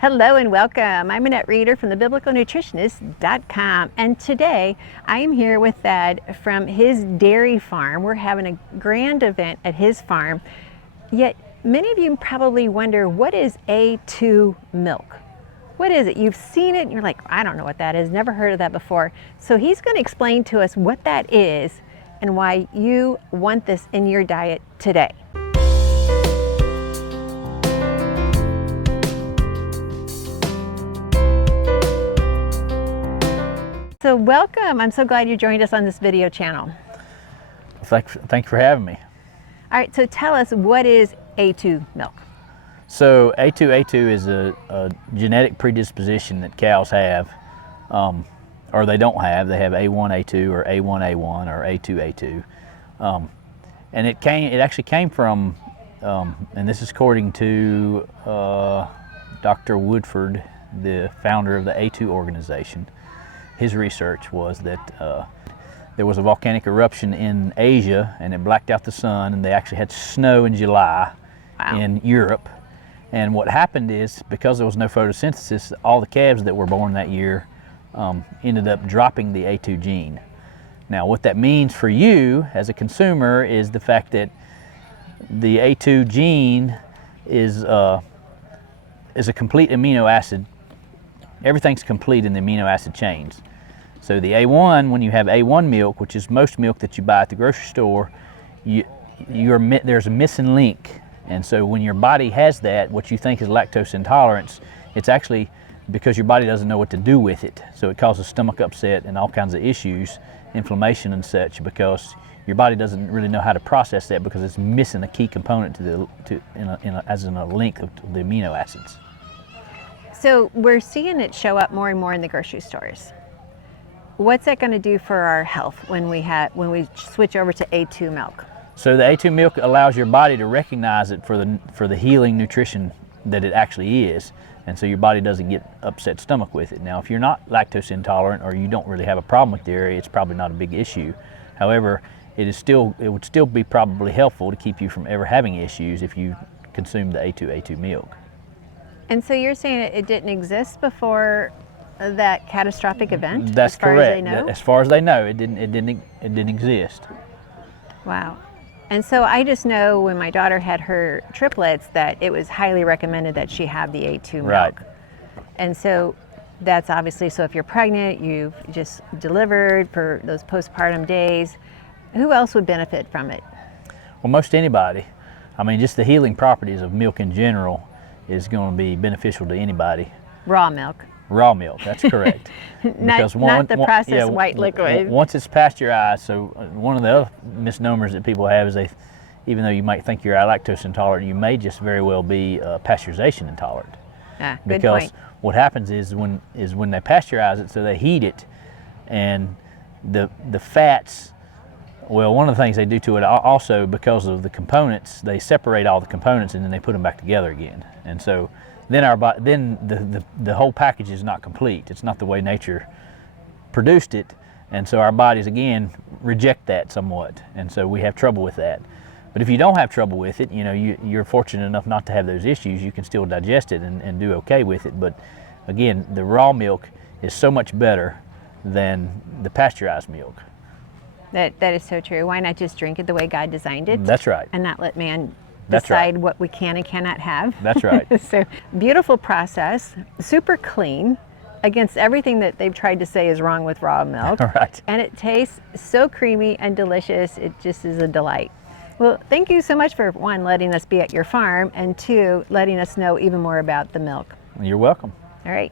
Hello and welcome. I'm Annette Reeder from thebiblicalnutritionist.com, and today I am here with Thad from his dairy farm. We're having a grand event at his farm, yet many of you probably wonder, what is A2 milk? What is it? You've seen it and you're like, I don't know what that is, never heard of that before. So he's going to explain to us what that is and why you want this in your diet today. So welcome. I'm so glad you joined us on this video channel. Thank you for having me. All right, so tell us, what is A2 milk? So A2 is a genetic predisposition that cows have, or they don't have. They have A1, A2, or A1, A1, or A2, A2. And it actually came from, and this is according to Dr. Woodford, the founder of the A2 organization. His research was that there was a volcanic eruption in Asia and it blacked out the sun, and they actually had snow in July. Wow. In Europe. And what happened is, because there was no photosynthesis, all the calves that were born that year ended up dropping the A2 gene. Now what that means for you as a consumer is the fact that the A2 gene is a complete amino acid. Everything's complete in the amino acid chains. So the A1, when you have A1 milk, which is most milk that you buy at the grocery store, there's a missing link. And so when your body has that, what you think is lactose intolerance, it's actually because your body doesn't know what to do with it. So it causes stomach upset and all kinds of issues, inflammation and such, because your body doesn't really know how to process that because it's missing a key component as in a link of the amino acids. So we're seeing it show up more and more in the grocery stores. What's that going to do for our health when we switch over to A2 milk? So the A2 milk allows your body to recognize it for the healing nutrition that it actually is, and so your body doesn't get upset stomach with it. Now, if you're not lactose intolerant or you don't really have a problem with dairy, it's probably not a big issue. However, it would still be probably helpful to keep you from ever having issues if you consume the A2 milk. And so you're saying it didn't exist before that catastrophic event? That's correct. As far as they know? As far as they know, it didn't exist. Wow. And so I just know when my daughter had her triplets that it was highly recommended that she have the A2 milk. Right. And so that's obviously, so if you're pregnant, you've just delivered for those postpartum days, who else would benefit from it? Well, most anybody. I mean, just the healing properties of milk in general is going to be beneficial to anybody. Raw milk. Raw milk, that's correct. not the processed white liquid. Once it's pasteurized, so one of the other misnomers that people have is even though you might think you're lactose intolerant, you may just very well be pasteurization intolerant. Good because point. What happens is when they pasteurize it, so they heat it, and the fats. Well, one of the things they do to it also, because of the components, they separate all the components and then they put them back together again, and so. Then the whole package is not complete. It's not the way nature produced it, and so our bodies again reject that somewhat, and so we have trouble with that. But if you don't have trouble with it, you're fortunate enough not to have those issues. You can still digest it and do okay with it. But again, the raw milk is so much better than the pasteurized milk. That is so true. Why not just drink it the way God designed it? That's right. And not let man That's decide right. what we can and cannot have. That's right. So beautiful process, super clean against everything that they've tried to say is wrong with raw milk. Right. And it tastes so creamy and delicious. It just is a delight. Well, thank you so much for, one, letting us be at your farm, and two, letting us know even more about the milk. You're welcome. All right.